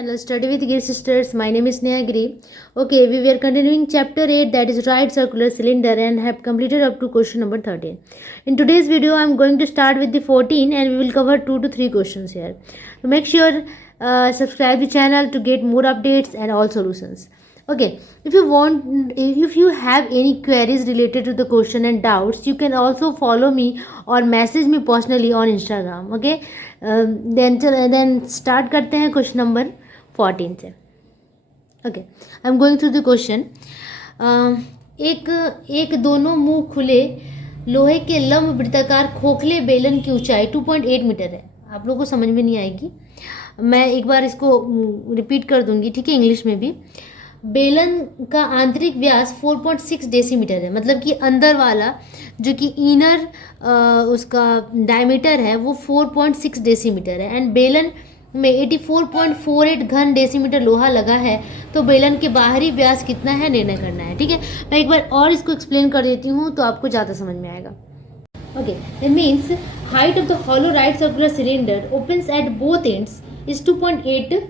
channel Study with Giri Sisters. My name is Neha Giri. Okay, we were continuing chapter 8, that is right circular cylinder, and have completed up to question number 13. In today's video I am going to start with the 14 and we will cover 2 to 3 questions here. So make sure subscribe the channel to get more updates and all solutions. Okay, if you have any queries related to the question and doubts, you can also follow me or message me personally on Instagram. Okay, then start करते हैं question number 14 से. Okay, I am going through the question. एक दोनों मुंह खुले लोहे के लंब वृत्ताकार खोखले बेलन की ऊंचाई 2.8 मीटर है. आप लोगों को समझ में नहीं आएगी, मैं एक बार इसको रिपीट कर दूंगी, ठीक है, इंग्लिश में भी. बेलन का आंतरिक व्यास 4.6 डेसीमीटर है, मतलब कि अंदर वाला जो कि इनर उसका डायमीटर है वो 4.6 डेसीमीटर है. एंड बेलन में 84.48 घन डेसीमीटर लोहा लगा है, तो बेलन के बाहरी व्यास कितना है निर्णय करना है. ठीक है, मैं एक बार और इसको एक्सप्लेन कर देती हूँ तो आपको ज़्यादा समझ में आएगा. Okay, it means height of the hollow right circular cylinder opens at both ends is 2.8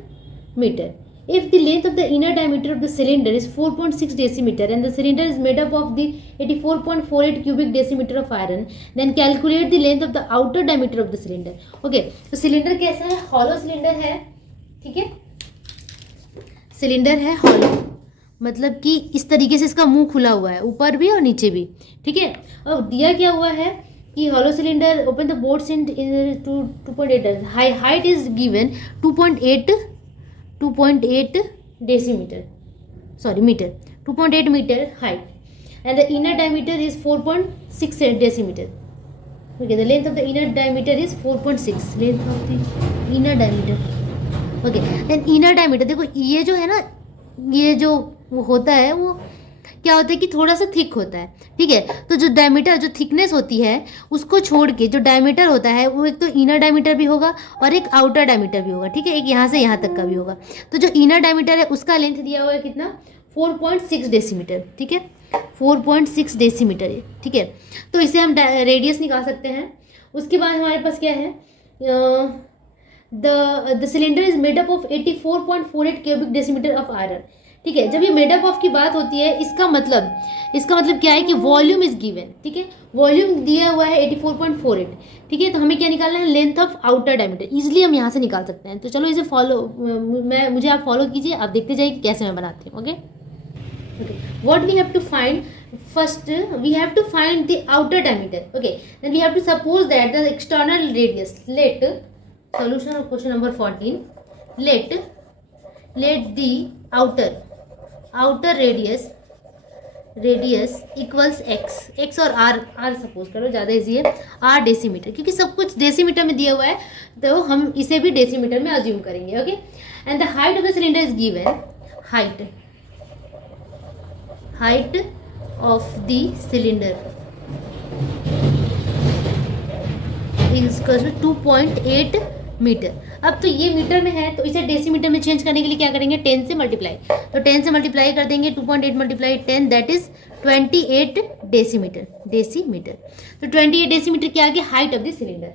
metre. If the length of the inner diameter of the cylinder is 4.6 decimeter and the cylinder is made up of the 84.48 cubic decimeter of iron, then calculate the length of the outer diameter of the cylinder. Okay, तो cylinder कैसा है? Hollow cylinder है. ठीक है, cylinder है hollow, मतलब कि इस तरीके से इसका मुंह खुला हुआ है, ऊपर भी और नीचे भी. ठीक है, अब दिया क्या हुआ है कि hollow cylinder open the boards in 2.8. Height is given 2.8 decimeter, sorry meter, 2.8 meter height, and the inner diameter is 4.6 decimeter. Okay, the length of the inner diameter is 4.6, length of the inner diameter. Okay, then inner diameter, देखो ये जो है ना, ये जो होता है वो क्या होता है कि थोड़ा सा थिक होता है. ठीक है, तो जो डायमीटर, जो थिकनेस होती है उसको छोड़ के जो डायमीटर होता है वो एक तो इनर डायमीटर भी होगा और एक आउटर डायमीटर भी होगा. ठीक है, एक यहाँ से यहाँ तक का भी होगा. तो जो इनर डायमीटर है उसका लेंथ दिया हुआ है कितना, 4.6 डेसीमीटर. ठीक है, 4.6 डेसीमीटर है. ठीक है, तो इसे हम रेडियस निकाल सकते हैं. उसके बाद हमारे पास क्या है, the cylinder is made up of 84.48 cubic decimetre of iron. ठीक है, जब ये मेडअप ऑफ की बात होती है इसका मतलब क्या है कि वॉल्यूम इज गिवन. ठीक है, वॉल्यूम दिया हुआ है 84.48. ठीक है, तो हमें क्या निकालना है, length of outer diameter. Easily हम यहाँ से निकाल सकते हैं. तो चलो इसे मुझे आप फॉलो कीजिए, आप देखते जाइए कि कैसे मैं बनाती हूँ. Okay, what we have to find, first we have to find the outer diameter. Okay, then we have to suppose that the external radius, let solution of question number 14, let the outer radius equals x और r suppose करो, ज़्यादा easy है, r decimetre, क्योंकि सब कुछ decimetre में दिया हुआ है तो हम इसे भी डेसीमीटर में अज्यूम करेंगे. Okay, and the height of the cylinder is given, height of the cylinder is 2.8 metre. अब तो ये मीटर में है तो इसे डेसीमीटर में चेंज करने के लिए क्या करेंगे, 10 से मल्टीप्लाई. तो 10 से मल्टीप्लाई कर देंगे, 2.8 मल्टीप्लाई 10, दैट इज 28 डेसीमीटर. तो 28 डेसीमीटर क्या आ गया, height of the cylinder.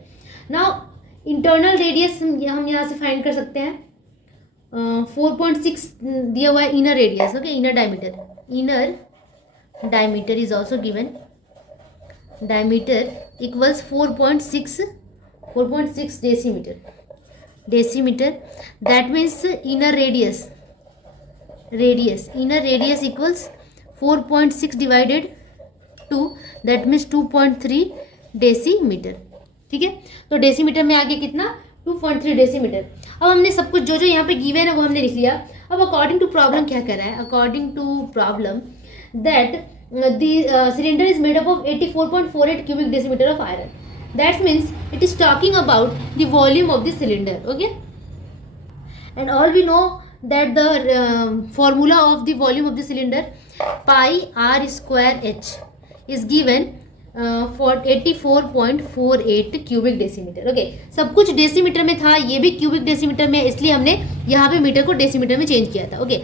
Now internal radius हम यहाँ से फाइंड कर सकते हैं. 4.6 दिया हुआ है inner radius. Okay, inner diameter is also given. Diameter equals 4.6 decimetre. That means inner radius equals 4.6 divided 2, that means 2.3 decimetre. ठीक है, तो डेसीमीटर में आ गया कितना, 2.3 डेसीमीटर. अब हमने सब कुछ जो यहाँ पे गिवन है वो हमने लिख लिया. अब अकॉर्डिंग टू प्रॉब्लम क्या कर रहा है, according to problem that the cylinder is made up of 84.48 cubic decimetre of iron. That means it is talking about the volume of the cylinder. Okay, and all we know that the formula of the volume of the cylinder, pi r square h, is given for 84.48 cubic decimetre. Okay, सब कुछ decimetre में था, ये भी cubic decimetre में, इसलिए हमने यहाँ पे मीटर को डेसीमीटर में चेंज किया था. ओके,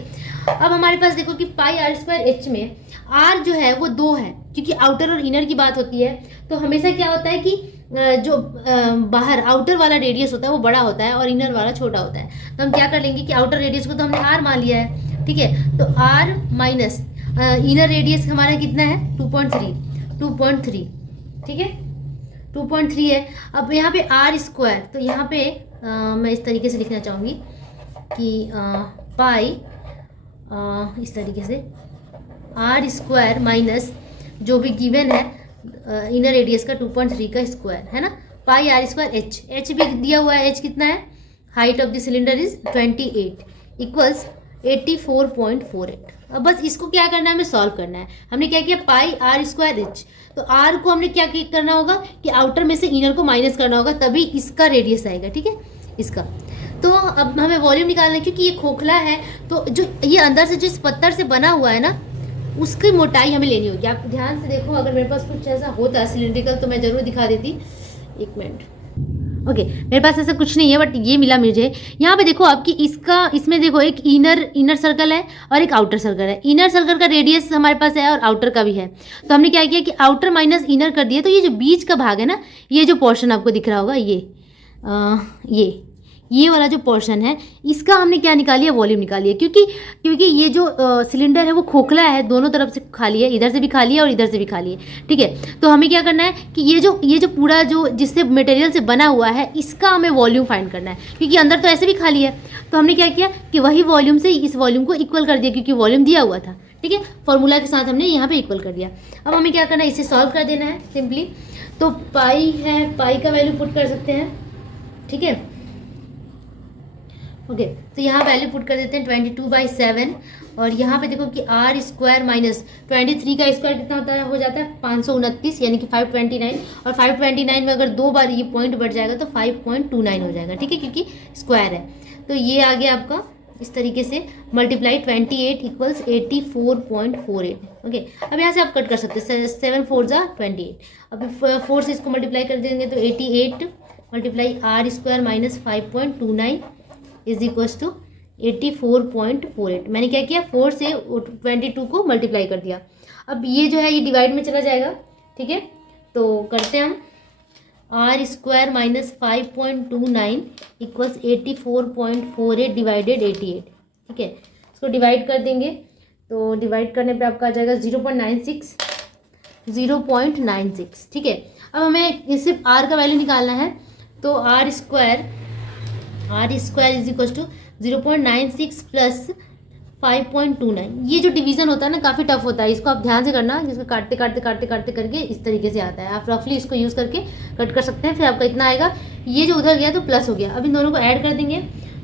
अब हमारे पास देखो कि पाई आर स्क्वायर एच में आर जो है वो 2 है, क्योंकि आउटर और इनर की बात होती है तो हमेशा क्या होता है कि जो बाहर आउटर वाला रेडियस होता है वो बड़ा होता है और इनर वाला छोटा होता है। तो हम क्या कर लेंगे कि आउटर रेडियस को तो हमने आर मान लिया है, ठीक है, तो आर माइनस इनर रेडियस हमारा कितना है 2.3, ठीक है 2.3 है। अब यहाँ पे आर स्क्वायर, तो यहाँ पे मैं इस तरीके से लिखना चाहूँगी कि पाई इस तरीके से आर स्क्वायर माइनस जो भी गिवन है इनर रेडियस का 2.3 का स्क्वायर है ना, पाई आर स्क्वायर एच भी दिया हुआ है, एच कितना है, height of the cylinder is 28 equals 84.48। अब बस इसको क्या करना है, हमें सॉल्व करना है। हमने क्या किया, पाई आर स्क्वायर एच, तो आर को हमने क्या करना होगा कि आउटर में से इनर को माइनस करना होगा, तभी इसका रेडियस आएगा, ठीक है इसका। तो अब हमें वॉल्यूम निकालना है, क्योंकि ये खोखला है तो जो ये अंदर से जिस पत्थर से बना हुआ है ना उसकी मोटाई हमें लेनी होगी। आप ध्यान से देखो, अगर मेरे पास कुछ ऐसा होता सिलिंड्रिकल तो मैं ज़रूर दिखा देती। एक मिनट, ओके मेरे पास ऐसा कुछ नहीं है बट ये मिला मुझे। यहाँ पे देखो आपकी इसमें देखो एक इनर सर्कल है और एक आउटर सर्कल है। इनर सर्कल का रेडियस हमारे पास है और आउटर का भी है, तो हमने क्या किया कि आउटर माइनस इनर कर दिया। तो ये जो बीच का भाग है ना, ये जो पोर्शन आपको दिख रहा होगा ये वाला जो पोर्शन है, इसका हमने क्या निकाली है, वॉल्यूम निकाली है। क्योंकि ये जो सिलेंडर है वो खोखला है, दोनों तरफ से खाली है, इधर से भी खाली है और इधर से भी खाली है, ठीक है। तो हमें क्या करना है कि ये जो पूरा जो जिससे मटेरियल से बना हुआ है इसका हमें वॉल्यूम फाइंड करना है, क्योंकि अंदर तो ऐसे भी खाली है। तो हमने क्या किया कि वही वॉल्यूम से इस वॉल्यूम को इक्वल कर दिया, क्योंकि वॉल्यूम दिया हुआ था, ठीक है, फॉर्मूला के साथ हमने यहाँ पे इक्वल कर दिया। अब हमें क्या करना है, इसे सॉल्व कर देना है सिंपली। तो पाई है, पाई का वैल्यू पुट कर सकते हैं, ठीक है ओके। तो यहाँ वैल्यू पुट कर देते हैं 22/7, और यहाँ पे देखो कि आर स्क्वायर माइनस 23 का स्क्वायर कितना होता है, हो जाता है 529, यानी कि 529, और 529 में अगर 2 बार ये पॉइंट बढ़ जाएगा तो 5.29 हो जाएगा, ठीक है, क्योंकि स्क्वायर है। तो ये आ गया आपका इस तरीके से मल्टीप्लाई 28 इक्वल्स 84.48, ओके। अब यहाँ से आप कट कर सकते हैं, 7 4 जा 28, अब 4 से इसको मल्टीप्लाई कर देंगे तो 88 multiply R square minus 5.29 is equals to 84.48। मैंने क्या किया, 4 से 22 को मल्टीप्लाई कर दिया। अब ये जो है ये डिवाइड में चला जाएगा, ठीक है, तो करते हैं हम r square minus 5.29 equals 84.48 divided 88, ठीक है। इसको डिवाइड कर देंगे तो डिवाइड करने पे आपका आ जाएगा 0.96, ठीक है। अब हमें सिर्फ आर का वैल्यू निकालना है, तो r square is equal to 0.96 plus 5.29। ये जो डिवीजन होता है ना काफ़ी टफ होता है, इसको आप ध्यान से करना, जिसको काटते करके इस तरीके से आता है। आप रफली इसको यूज़ करके कट कर सकते हैं, फिर आपका इतना आएगा। ये जो उधर गया तो प्लस हो गया। अब इन दोनों को ऐड कर देंगे,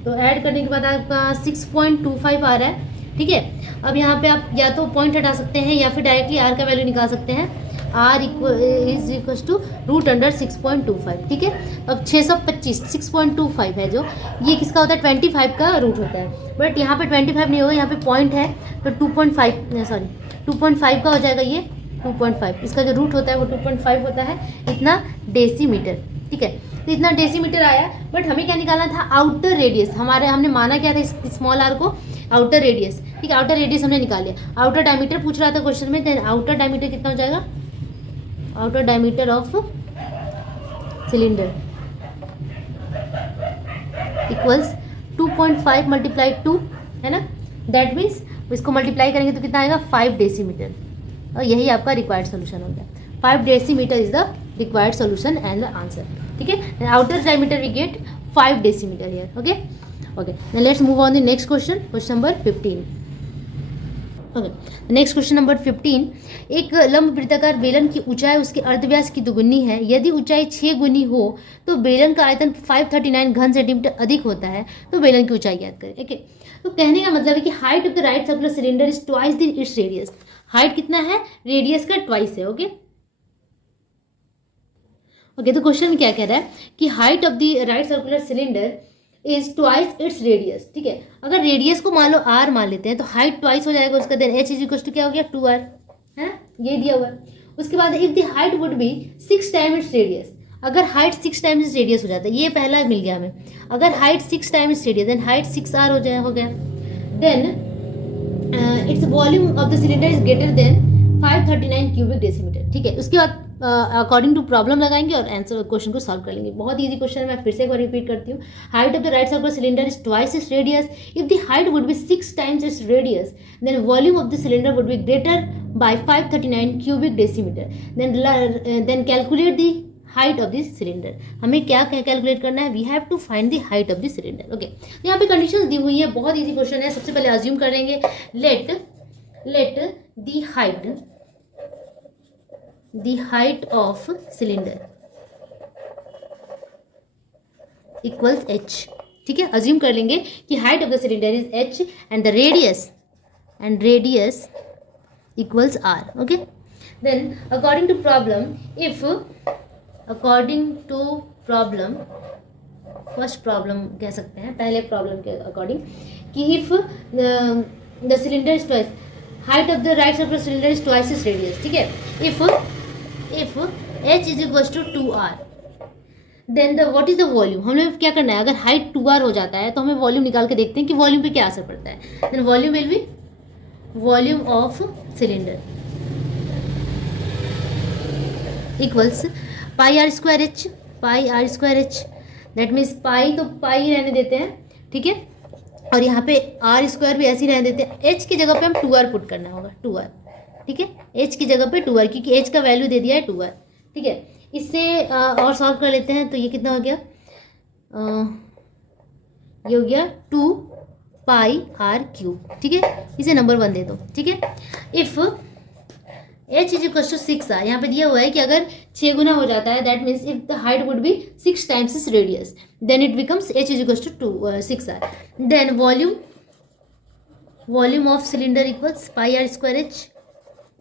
तो ऐड करने के बाद आपका 6.25 आ रहा है, ठीक है। अब यहाँ पे आप या तो पॉइंट हटा सकते हैं या फिर डायरेक्टली आर का वैल्यू निकाल सकते हैं। R is equal to root under 6.25, ठीक है। अब 625 6.25 है जो, ये किसका होता है, 25 का रूट होता है, बट यहाँ पे 25 नहीं होगा, यहाँ पे पॉइंट है तो 2.5 का हो जाएगा ये 2.5। इसका जो रूट होता है वो 2.5 होता है, इतना डेसीमीटर, ठीक है। तो इतना डेसीमीटर आया, बट हमें क्या निकालना था, आउटर रेडियस। हमने माना क्या था स्मॉल आर को, आउटर रेडियस, ठीक है। आउटर रेडियस हमने निकाल लिया। आउटर डायमीटर पूछ रहा था क्वेश्चन में, देन आउटर डायमीटर कितना हो जाएगा, outer diameter of cylinder equals 2.5 multiply 2, है ना, दैट मीन्स इसको मल्टीप्लाई करेंगे तो कितना आएगा 5 डेसीमीटर, और यही आपका रिक्वायर्ड सोल्यूशन हो गया। 5 decimetre is the required solution and the answer, ठीक है। Outer diameter we get 5 decimetre here, okay. Now let's move on the next question number 15. Okay, next question number 15। एक लंब वृत्ताकार बेलन की ऊंचाई उसके अर्धव्यास की दुगुनी है। यदि ऊंचाई 6 गुनी हो तो बेलन का आयतन 539 घन सेंटीमीटर अधिक होता है, तो बेलन की ऊंचाई याद करें। ओके, तो कहने का मतलब है कि height of the right circular cylinder is twice the its radius. Height कितना है, रेडियस का ट्वाइस है। ओके ओके, तो क्वेश्चन क्या कह रहा है कि height of the right circular cylinder is twice its radius. ठीक है, अगर रेडियस को मान लो आर मान लेते हैं तो हाइट ट्वाइस हो जाएगा उसका, then h is equal to क्या हो गया 2r, है ये दिया हुआ है। उसके बाद if the height would be 6 times its radius, अगर हाइट 6 टाइम्स इट्स रेडियस हो जाता है, ये पहला मिल गया हमें। अगर height 6 times radius then height 6r हो गया। Then its volume of the cylinder is greater than 539 cubic decimetre. ठीक है, उसके बाद अकॉर्डिंग टू प्रॉब्लम लगाएंगे और आंसर क्वेश्चन को सॉल्व कर लेंगे। बहुत ईजी क्वेश्चन है, मैं फिर से एक बार रिपीट करती हूँ। Height of the right circular cylinder is twice its radius. If the height would be 6 times its radius, then volume of the cylinder would be greater by 539 cubic decimetre. Then calculate the height of this cylinder. हमें क्या calculate करना है? We have to find the height of this cylinder. Okay, यहाँ पे conditions दी हुई है, बहुत easy question है। सबसे पहले अज्यूम कर लेंगे, late the height of cylinder equals h। ठीक है, अज्यूम कर लेंगे कि height of the cylinder is h and the radius equals r। Okay, then according to problem first problem कह सकते हैं, पहले प्रॉब्लम के अकॉर्डिंग, कि if the cylinder is twice, height of the right circular cylinder is twice its radius. ठीक है, if h is equals to 2r, then what is the volume? हमें क्या करना है? अगर हाइट 2r हो जाता है तो हमें वॉल्यूम निकाल के देखते हैं कि वॉल्यूम पे क्या असर पड़ता है। then volume will be volume of cylinder equals pi are square H. That means pi तो पाई रहने देते हैं, ठीक है, और यहाँ पे आर स्क्वायर भी ऐसे ही रहने देते हैं। एच की जगह पे हम 2r पुट करना होगा, 2r। ठीक है, एच की जगह पे 2r, क्योंकि एच का वैल्यू दे दिया है 2r। ठीक है, इससे और सॉल्व कर लेते हैं। तो ये कितना हो गया? ये हो गया 2 पाई आर क्यूब। ठीक है, इसे नंबर 1 दे दो। ठीक है, if h is equal to 6r, यहाँ पे दिया हुआ है कि अगर 6 गुना हो जाता है, that means if the height would be 6 times इस radius, then it becomes h is equal to 6r। Then volume of cylinder equals pi are square H.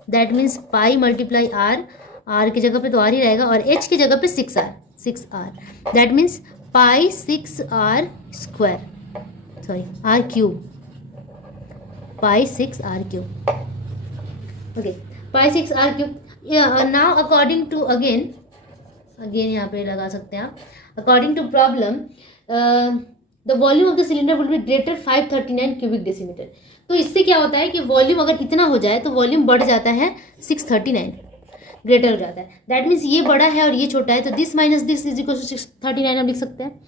That means pi multiply R की जगह पे तो are ही रहेगा, और H की जगह पे 6r। That means pi 6r square, sorry r cube, pi 6r cube. Okay, pi 6r cube. Now according to again यहाँ पे लगा सकते हैं आप, according to problem the volume of the cylinder would be greater 539 cubic decimetre. तो इससे क्या होता है कि वॉल्यूम अगर इतना हो जाए तो वॉल्यूम बढ़ जाता है 639, ग्रेटर हो जाता है। दैट मीन्स ये बड़ा है और ये छोटा है, तो this minus this is equal to 639 हम लिख सकते हैं।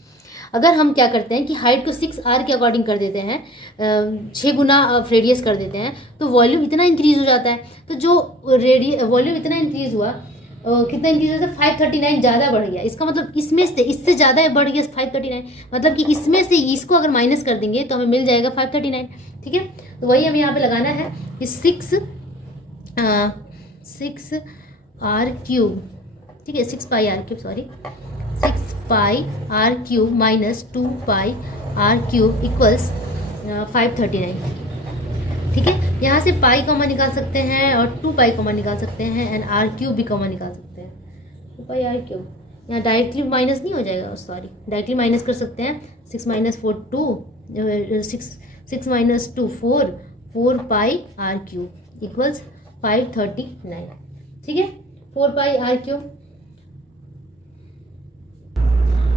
अगर हम क्या करते हैं कि हाइट को 6r के अकॉर्डिंग कर देते हैं, 6 गुना रेडियस कर देते हैं, तो वॉल्यूम इतना इंक्रीज हो जाता है। तो जो वॉल्यूम इतना इंक्रीज हुआ, कितना इंक्रीज हुआ? 539 ज़्यादा बढ़ गया। इसका मतलब इसमें से इससे ज़्यादा बढ़ गया 539, मतलब कि इसमें से इसको अगर माइनस कर देंगे तो हमें मिल जाएगा 539। ठीक है, तो वही हमें यहाँ पे लगाना है कि 6r क्यूब, ठीक है, 6 pi R cube, sorry 6 pi R cube minus 2 pi R cube equals 539। ठीक है, यहाँ से पाई कॉमन निकाल सकते हैं और 2 पाई कॉमन निकाल सकते हैं, एंड आर क्यूब भी कॉमन निकाल सकते हैं। 2 पाई आर क्यूब यहाँ डायरेक्टली माइनस नहीं हो जाएगा, सॉरी डायरेक्टली माइनस कर सकते हैं। 6 minus 4 2, 6 minus 2 4, 4 pi R cube equals 539। ठीक है, 4 pi R cube.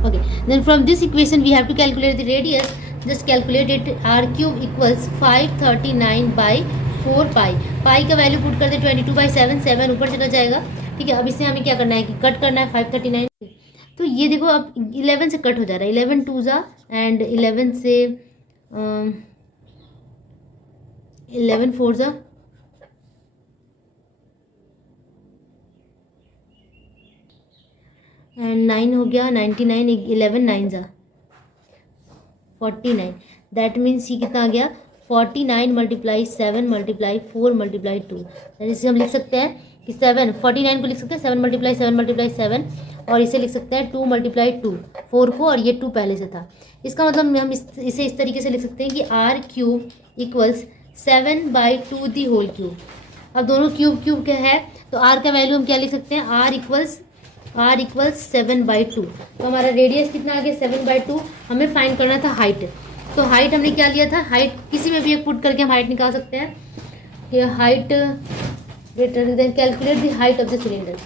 Okay, then from this equation we have to calculate the radius. Just calculate it, r cube equals 539 by 4 pi। पाई का value put कर दे 22/7, 7 ऊपर चला जाएगा। ठीक है, अब इससे हमें क्या करना है कि कट करना है 539। तो ये देखो अब 11 से कट हो जा रहा है, 11 2 जा एंड 11 से 11 4 जा, एंड 9 हो गया, 99, 11 9 जा 49। दैट मीन्स ये कितना आ गया? 49 मल्टीप्लाई 7 मल्टीप्लाई 4 मल्टीप्लाई 2। इसे हम लिख सकते हैं कि 49 को लिख सकते हैं 7 मल्टीप्लाई 7 मल्टीप्लाई 7, और इसे लिख सकते हैं 2 मल्टीप्लाई 2 4 को, और ये 2 पहले से था। इसका मतलब हम इसे इस तरीके से लिख सकते हैं कि r cube equals 7/2 the whole cube. अब दोनों क्यूब के है तो आर का वैल्यू हम क्या लिख सकते हैं? R equals 7/2। तो हमारा रेडियस कितना आ गया? 7/2। हमें फाइंड करना था हाइट, तो हाइट हमने क्या लिया था? हाइट किसी में भी एक पुट करके हम हाइट निकाल सकते हैं। ये height greater than, calculate the height of the cylinder.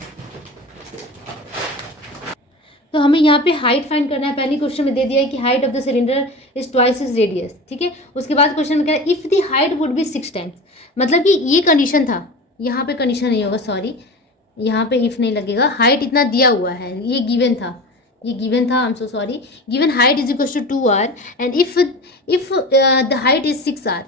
तो हमें यहाँ पे हाइट फाइंड करना है। पहली क्वेश्चन में दे दिया है कि height of the cylinder is twice is radius. ठीक है, उसके बाद क्वेश्चन में कह रहा है if the height would be 6 times, मतलब कि ये कंडीशन था यहाँ पे कंडीशन नहीं होगा, सॉरी, यहाँ पे इफ नहीं लगेगा। हाइट इतना दिया हुआ है, ये गिवन था, ये गिवन था, I am so sorry. Given height is equal to 2r and if the height is 6r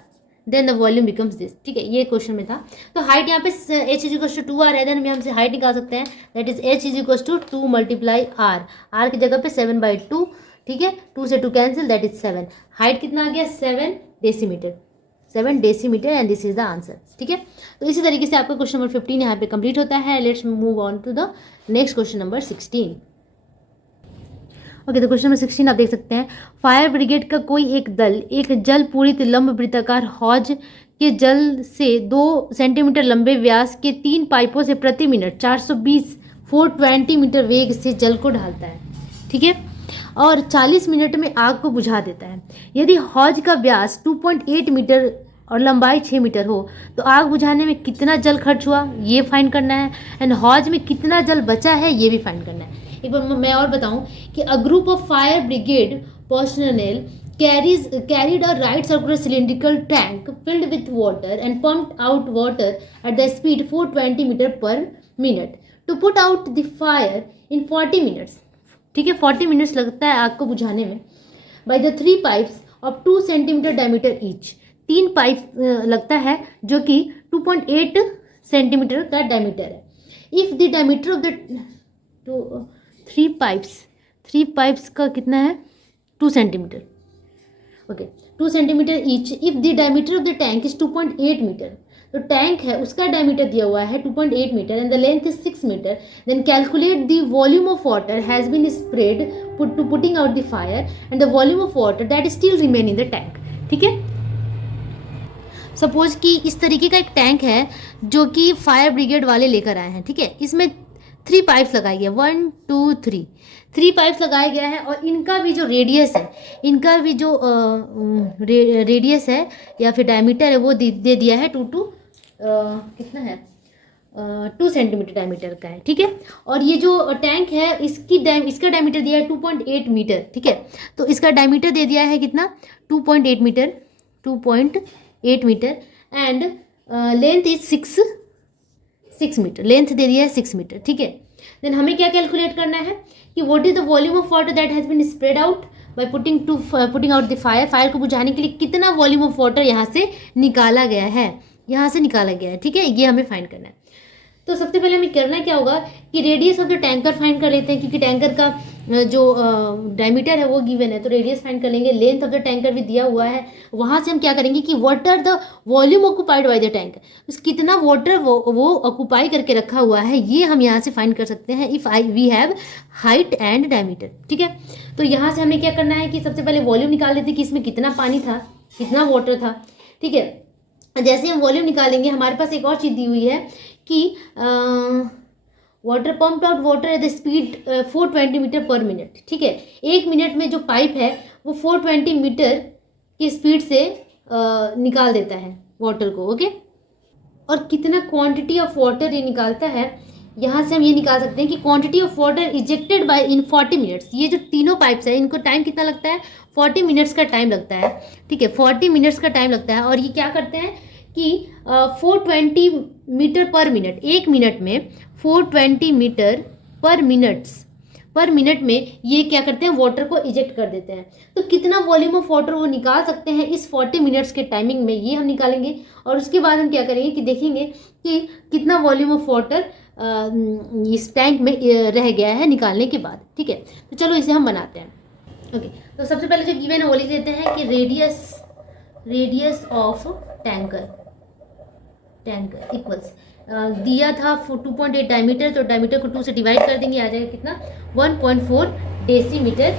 then the volume becomes this. ठीक है, ये क्वेश्चन में था। तो हाइट यहाँ पे h is equal to 2r है, देन हम यहाँ से हाइट निकाल सकते हैं, that is h is equal to 2 multiply r, r की जगह पे 7/2। ठीक है, 2 से 2 कैंसिल, दैट इज 7। हाइट कितना आ गया, 7 decimetre, 7 decimetre and this is the answer. ठीक है, तो इसी तरीके से आपका क्वेश्चन नंबर 15 यहाँ पे कंप्लीट होता है। Let's move on to the next question number 16। ओके, तो क्वेश्चन नंबर 16 आप देख सकते हैं, फायर ब्रिगेड का कोई एक दल एक जल पूरित लंब वृत्ताकार हौज के जल से 2 सेंटीमीटर लंबे व्यास के 3 पाइपों से प्रति मिनट 420 मीटर वेग से जल को ढालता है। ठीक है, और 40 मिनट में आग को बुझा देता है। यदि हौज का व्यास 2.8 मीटर और लंबाई 6 मीटर हो तो आग बुझाने में कितना जल खर्च हुआ ये फाइंड करना है, एंड हौज में कितना जल बचा है ये भी फाइंड करना है। एक बार मैं और बताऊं कि a group of fire brigade personal carried a right circular cylindrical tank filled with water and pumped out water at the speed 420 meter per minute to put out the fire in 40 minutes। ठीक है, 40 minutes लगता है आग को बुझाने में। By the 3 pipes of 2 centimetre diameter each, 3 pipe लगता है जो कि 2.8 सेंटीमीटर का डायमीटर है। If the diameter of the 3 pipes का कितना है, 2 centimetre. Okay, 2 centimetre each. If the diameter of the tank is 2.8 metre, तो टैंक है उसका डायमीटर दिया हुआ है 2.8 metre and the length is 6 metre, then calculate the volume of water has been spread to putting out the fire and the volume of water that is still remain in the tank. ठीक है, suppose कि इस तरीके का एक tank है जो कि फायर ब्रिगेड वाले लेकर आए हैं। ठीक है, इसमें 3 पाइप्स लगाए गए, 1 2 3 पाइप्स लगाया गया है, और इनका भी जो रेडियस है, इनका भी जो रेडियस है या फिर डायमीटर है वो दे दिया है कितना है, 2 सेंटीमीटर डायमीटर का है। ठीक है, और ये जो टैंक है इसका डायमीटर दिया है 2.8 मीटर। ठीक है, तो इसका डायमीटर दे दिया है कितना, 2.8 metre, 2.8 metre and length is 6 metre, length दे दिया है 6 मीटर। ठीक है, देन हमें क्या कैलकुलेट करना है कि what is the volume of water that has been spread out by putting out the fire को बुझाने के लिए कितना वॉल्यूम ऑफ वाटर यहाँ से निकाला गया है, यहाँ से निकाला गया है। ठीक है, ये हमें फाइंड करना है। तो सबसे पहले हमें करना क्या होगा कि radius of the tanker find कर लेते हैं, क्योंकि टैंकर का जो डायमीटर है वो गिवन है, तो रेडियस फाइंड कर लेंगे। लेंथ ऑफ द टैंकर भी दिया हुआ है, वहाँ से हम क्या करेंगे कि what are the volume occupied by the tanker, कितना वाटर वो ऑक्यूपाई करके रखा हुआ है, ये हम यहाँ से फाइंड कर सकते हैं if we have height and diameter. ठीक है, तो यहाँ से हमें क्या करना है कि सबसे पहले वॉल्यूम निकाल लेते हैं कि इसमें कितना पानी था, कितना वाटर था। ठीक है, जैसे हम वॉल्यूम निकालेंगे हमारे पास एक और चीज़ दी हुई है कि water pump out water at the speed 420 metre per minute. ठीक है, 1 मिनट में जो पाइप है वो 420 मीटर की स्पीड से निकाल देता है वाटर को। ओके, और कितना क्वांटिटी ऑफ वाटर ये निकालता है, यहाँ से हम ये निकाल सकते हैं कि quantity of water ejected by in 40 minutes. ये जो तीनों पाइप्स है इनको टाइम कितना लगता है, 40 मिनट्स का टाइम लगता है। ठीक है, 40 मिनट्स का टाइम लगता है, और ये क्या करते हैं कि 420 मीटर पर मिनट, 1 मिनट में 420 मीटर पर मिनट में ये क्या करते हैं, वाटर को इजेक्ट कर देते हैं। तो कितना वॉल्यूम ऑफ वाटर वो निकाल सकते हैं इस 40 मिनट्स के टाइमिंग में, ये हम निकालेंगे। और उसके बाद हम क्या करेंगे कि देखेंगे कि कितना वॉल्यूम ऑफ वाटर इस टैंक में रह गया है निकालने के बाद। ठीक है, तो चलो इसे हम बनाते हैं। ओके, तो सबसे पहले जो गिवन है वो लिख देते हैं कि रेडियस ऑफ टैंकर इक्वल्स दिया था 2.8 डायमीटर, तो डायमीटर को 2 से डिवाइड कर देंगे, आ जाएगा कितना 1.4 डेसीमीटर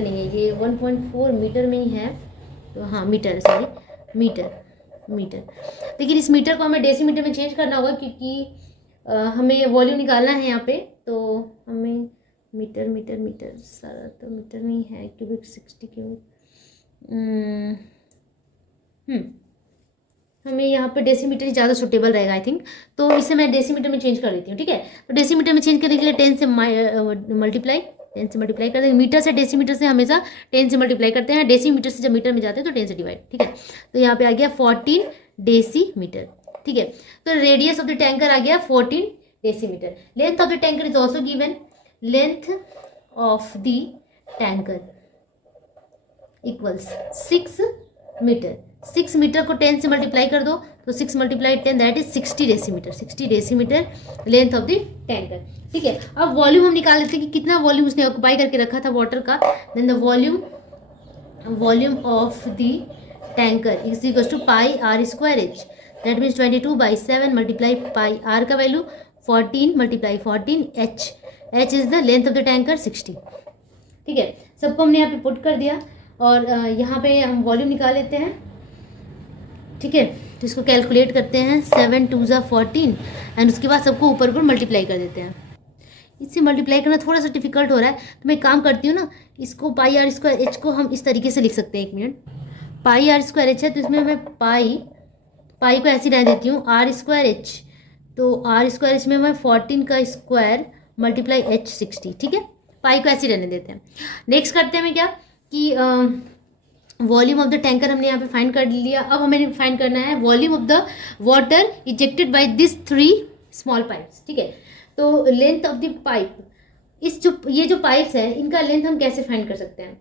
नहीं है ये 1.4 मीटर में ही है, तो हाँ मीटर, सॉरी मीटर। लेकिन इस मीटर को हमें डेसीमीटर में चेंज करना होगा क्योंकि हमें वॉल्यूम निकालना है यहाँ पे, तो हमें मीटर सारा तो मीटर में ही है, क्यूबिक 60 क्यूबिक हमें यहाँ पे डेसीमीटर ही ज़्यादा सुटेबल रहेगा आई थिंक, तो इसे मैं डेसीमीटर में चेंज कर देती हूँ। ठीक है, तो डेसीमीटर में चेंज करने के लिए 10 से मल्टीप्लाई कर देंगे। मीटर से डेसीमीटर से हमेशा 10 से मल्टीप्लाई करते हैं, डेसीमीटर से जब मीटर में जाते हैं तो 10 से डिवाइड। ठीक है, तो यहाँ पे आ गया 14 डेसीमीटर। ठीक है। तो रेडियस ऑफ द टैंकर आ गया 14 decimetre. Length of the tanker is also given, length of the tanker equals 6 metre. 6 metre को 10 से मल्टीप्लाई कर दो तो 6 × 10 that is 60 decimetre. 60 decimetre length of the tanker, ठीक है। अब वॉल्यूम हम निकाल लेते हैं कि कितना वॉल्यूम उसने ऑक्युपाई करके रखा था वाटर का। Then the volume of the tanker is equals to pi are square H, that means 22/7 multiply pi R का value 14 × 14 H. H is the length of the tanker 60, ठीक है। सबको हमने यहाँ पे पुट कर दिया और यहाँ पे हम वॉल्यूम निकाल लेते हैं, ठीक है। तो इसको कैलकुलेट करते हैं, 7 × 2 = 14 एंड उसके बाद सबको ऊपर ऊपर मल्टीप्लाई कर देते हैं। इससे मल्टीप्लाई करना थोड़ा सा डिफिकल्ट हो रहा है तो मैं एक काम करती हूँ ना, इसको पाई आर स्क्वायर एच को हम इस तरीके से लिख सकते हैं। 1 minute, pi are square h है तो इसमें मैं पाई को ऐसी रहने देती हूँ आर स्क्वायर एच, तो आर स्क्वायर एच में मैं 14 का स्क्वायर मल्टीप्लाई एच 60, ठीक है। पाई को ऐसे रहने देते हैं। नेक्स्ट करते हैं क्या कि वॉल्यूम ऑफ द टैंकर हमने यहाँ पे फाइंड कर लिया। अब हमें फाइंड करना है volume of the water ejected by this 3 small pipes, ठीक है। तो लेंथ ऑफ द पाइप, ये जो पाइप्स हैं इनका लेंथ हम कैसे फाइंड कर सकते हैं,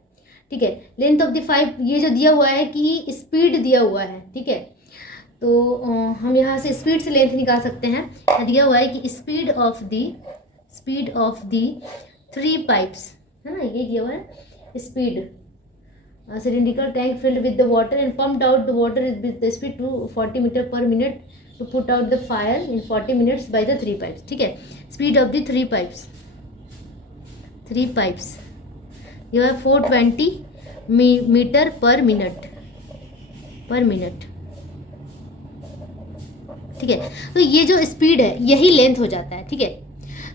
ठीक है। लेंथ ऑफ द पाइप ये जो दिया हुआ है कि स्पीड दिया हुआ है, ठीक है। तो हम यहाँ से स्पीड से लेंथ निकाल सकते हैं। दिया हुआ है कि स्पीड ऑफ द 3 पाइप्स, है ना, ये दिया हुआ है speed. Cylindrical tank filled with the water and pumped out the water with the speed to 40 meter per minute to put out the fire in 40 minutes by the 3 pipes, ठीक है। Speed of the 3 pipes ये है 420 metre per minute, ठीक है। तो ये जो speed है यही लेंथ हो जाता है, ठीक है।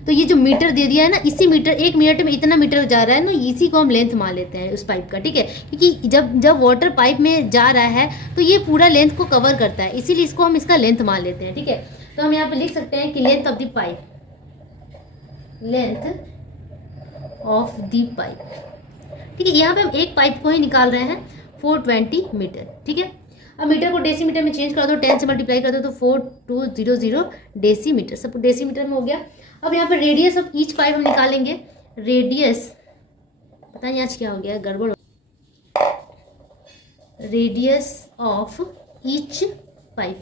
तो ये जो मीटर दे दिया है ना, इसी मीटर 1 मिनट में इतना मीटर जा रहा है ना, इसी को हम लेंथ मान लेते हैं उस पाइप का, ठीक है। क्योंकि जब वाटर पाइप में जा रहा है तो ये पूरा लेंथ को कवर करता है, इसीलिए इसको हम इसका लेंथ मान लेते हैं, ठीक है। तो हम यहाँ पे लिख सकते हैं कि लेंथ ऑफ द पाइप, ठीक है। यहाँ पे हम एक पाइप को ही निकाल रहे हैं 420 मीटर, ठीक है। अब मीटर को डेसीमीटर में चेंज कर दो, 10 से मल्टीप्लाई कर दो तो 4200 डेसीमीटर, सब डेसीमीटर में हो गया। अब यहाँ पर रेडियस ऑफ ईच पाइप हम निकालेंगे। रेडियस, पता नहीं आज क्या हो गया, गड़बड़ हो। रेडियस ऑफ ईच पाइप,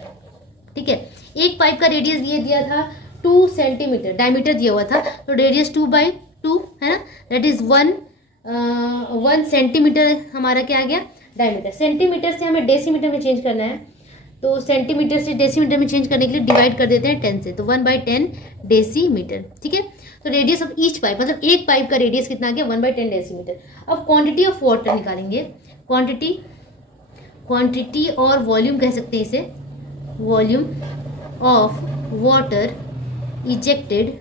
ठीक है। एक पाइप का रेडियस ये दिया था 2 सेंटीमीटर, डायमीटर दिया हुआ था, तो रेडियस 2/2 है ना, दैट इज 1 सेंटीमीटर हमारा क्या आ गया, डायमीटर। सेंटीमीटर से हमें डेसीमीटर में चेंज करना है, तो सेंटीमीटर से डेसीमीटर में चेंज करने के लिए डिवाइड कर देते हैं 10 से, तो 1/10 डेसीमीटर, ठीक है। तो रेडियस ऑफ ईच पाइप, मतलब एक पाइप का रेडियस कितना आ गया, 1/10 डेसीमीटर। अब क्वांटिटी ऑफ वाटर निकालेंगे। क्वांटिटी और वॉल्यूम कह सकते हैं इसे, वॉल्यूम ऑफ वाटर इजेक्टेड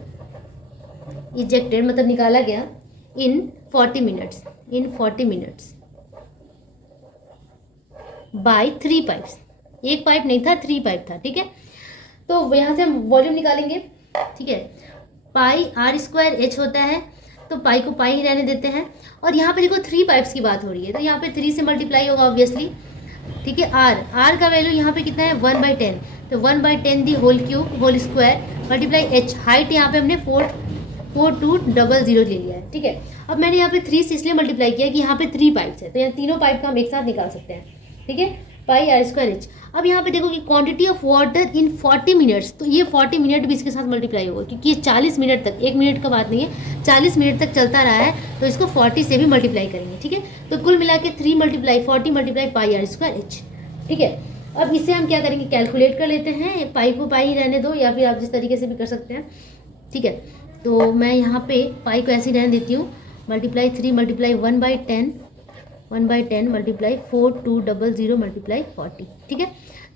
मतलब निकाला गया इन 40 मिनट्स बाय 3 पाइप्स। एक पाइप नहीं था, 3 पाइप था, ठीक है। तो यहाँ से हम वॉल्यूम निकालेंगे, ठीक है। पाई आर स्क्वायर एच होता है, तो पाई को पाई ही रहने देते हैं। और यहाँ पे देखो 3 पाइप्स की बात हो रही है, तो यहाँ पे 3 से मल्टीप्लाई होगा ऑब्वियसली, ठीक है। आर का वैल्यू यहाँ पे कितना है, 1/10, तो 1/10 the whole cube whole square multiply h, height यहाँ पे हमने 4200 ले लिया है, ठीक है। अब मैंने यहाँ पे 3 से इसलिए मल्टीप्लाई किया कि यहाँ पे 3 पाइप्स है, तो यहाँ तीनों पाइप का हम एक साथ निकाल सकते हैं, ठीक है। पाई आर स्क्वायर एच। अब यहाँ पे देखो कि quantity of water in 40 minutes, तो ये 40 मिनट भी इसके साथ मल्टीप्लाई होगा, क्योंकि ये 40 मिनट तक, 1 मिनट का बात नहीं है, 40 मिनट तक चलता रहा है, तो इसको 40 से भी मल्टीप्लाई करेंगे, ठीक है। तो कुल मिला के 3 × 40 × पाई आर स्क्वायर एच, ठीक है। अब इसे हम क्या करेंगे, कैलकुलेट कर लेते हैं। पाई को पाई ही रहने दो, या फिर आप जिस तरीके से भी कर सकते हैं, ठीक है। तो मैं यहाँ पे पाई को ऐसे रहने देती हूँ, मल्टीप्लाई 3 × 1/10 मल्टीप्लाई 4200 मल्टीप्लाई 40, ठीक है।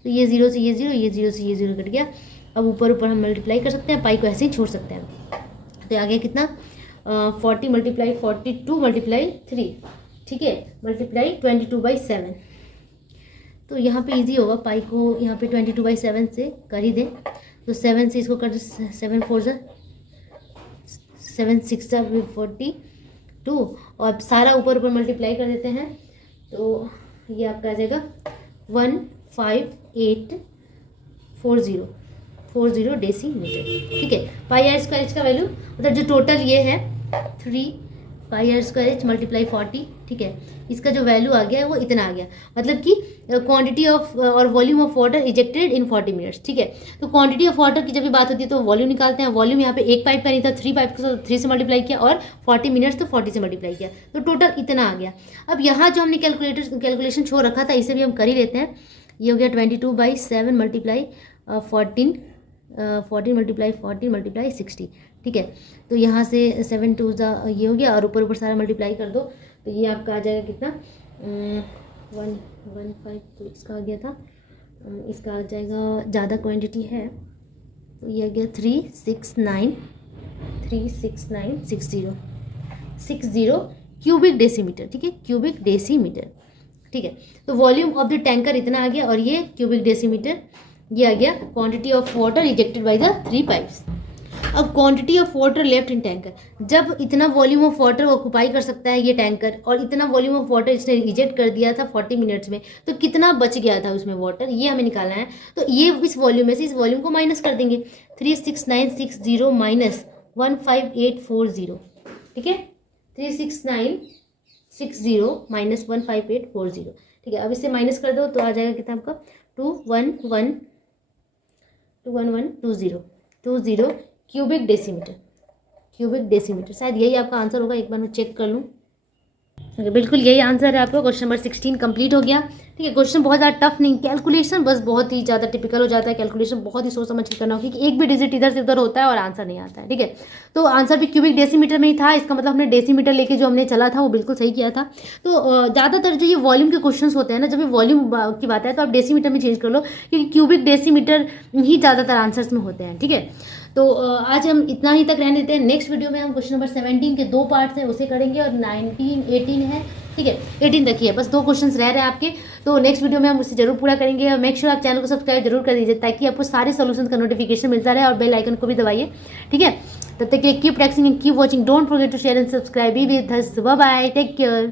तो ये 0 से ये 0, ये 0 से ये 0 कट गया। अब ऊपर हम मल्टीप्लाई कर सकते हैं, पाई को ऐसे ही छोड़ सकते हैं। तो आ गया कितना, 40 × 42 मल्टीप्लाई 3, ठीक है, मल्टीप्लाई 22/7। तो यहाँ पे इजी होगा, पाई को यहाँ पे 22/7 से कर ही दें, तो 7 से इसको कर, 7 4 7 6 42, और सारा ऊपर मल्टीप्लाई कर देते हैं, तो ये आपका आ जाएगा 40 डेसीमीटर, ठीक है। पाई आर स्क्वायर एच का वैल्यू मतलब जो टोटल ये है 3 पाई आर स्क्वायर एच मल्टीप्लाई 40, ठीक है, इसका जो वैल्यू आ गया है वो इतना आ गया, मतलब कि क्वांटिटी ऑफ और volume of water ejected in 40 minutes, ठीक है। तो क्वांटिटी ऑफ वाटर की जब भी बात होती है तो वॉल्यूम निकालते हैं। वॉल्यूम यहाँ पे एक पाइप का नहीं था, 3 पाइप का, 3 से मल्टीप्लाई किया और 40 मिनट्स तो 40 से मल्टीप्लाई किया, तो टोटल इतना आ गया। अब यहाँ जो हमने कैलकुलेशन छोड़ रखा था इसे भी हम कर ही लेते हैं। ये हो गया 22/7 मल्टीप्लाई 14 मल्टीप्लाई 14 मल्टीप्लाई 60, ठीक है। तो यहाँ से 7 2 ये हो गया और ऊपर ऊपर सारा मल्टीप्लाई कर दो तो ये आपका आ जाएगा कितना 115, तो इसका आ गया था, इसका आ जाएगा, ज़्यादा क्वांटिटी है तो ये आ गया 36960 क्यूबिक डेसीमीटर, ठीक है, क्यूबिक डेसीमीटर, ठीक है। तो वॉल्यूम ऑफ द टैंकर इतना आ गया और ये क्यूबिक डेसीमीटर, ये आ गया quantity of water ejected by the 3 pipes. अब quantity of water left in tanker, जब इतना वॉल्यूम ऑफ वाटर ऑक्यूपाई कर सकता है ये टैंकर और इतना वॉल्यूम ऑफ वाटर इसने इजेक्ट कर दिया था 40 मिनट्स में, तो कितना बच गया था उसमें वाटर, ये हमें निकालना है। तो ये इस वॉल्यूम में से इस वॉल्यूम को माइनस कर देंगे, 36960 माइनस 15840, ठीक है, 36960 माइनस 15840, ठीक है। अब इसे माइनस कर दो तो आ जाएगा कितना आपका 21120 क्यूबिक डेसीमीटर, शायद यही आपका आंसर होगा, एक बार मैं चेक कर लूँ। बिल्कुल यही आंसर है आपका। क्वेश्चन नंबर 16 कंप्लीट हो गया, ठीक है। क्वेश्चन बहुत ज़्यादा टफ नहीं, कैलकुलेशन बस बहुत ही ज़्यादा टिपिकल हो जाता है, कैलकुलेशन बहुत ही सोच समझ के करना होगा क्योंकि एक भी डिजिट इधर से उधर होता है और आंसर नहीं आता है, ठीक है। तो आंसर भी क्यूबिक डेसीमीटर में ही था, इसका मतलब हमने डेसीमीटर लेके जो हमने चला था वो बिल्कुल सही किया था। तो ज़्यादातर जो ये वॉल्यूम के क्वेश्चन होते हैं ना, जब ये वॉल्यूम की बात है तो आप डेसीमीटर में चेंज कर लो क्योंकि क्यूबिक डेसीमीटर ही ज़्यादातर आंसर्स में होते हैं, ठीक है। तो आज हम इतना ही तक रहने देते हैं। नेक्स्ट वीडियो में हम क्वेश्चन नंबर 17 के 2 पार्ट्स हैं उसे करेंगे और 19 18 है, ठीक है, 18 तक ही है, बस 2 क्वेश्चंस रह रहे हैं आपके। तो नेक्स्ट वीडियो में हम उसे जरूर पूरा करेंगे और मेक श्योर आप चैनल को सब्सक्राइब जरूर कर दीजिए ताकि आपको सारे सोल्यूशन का नोटिफिकेशन मिलता रहे और बेल आइकन को भी दबाइए, ठीक है। तब तक के लिए keep practising and keep watching, don't forget to share and subscribe. Be with us, bye bye, take care.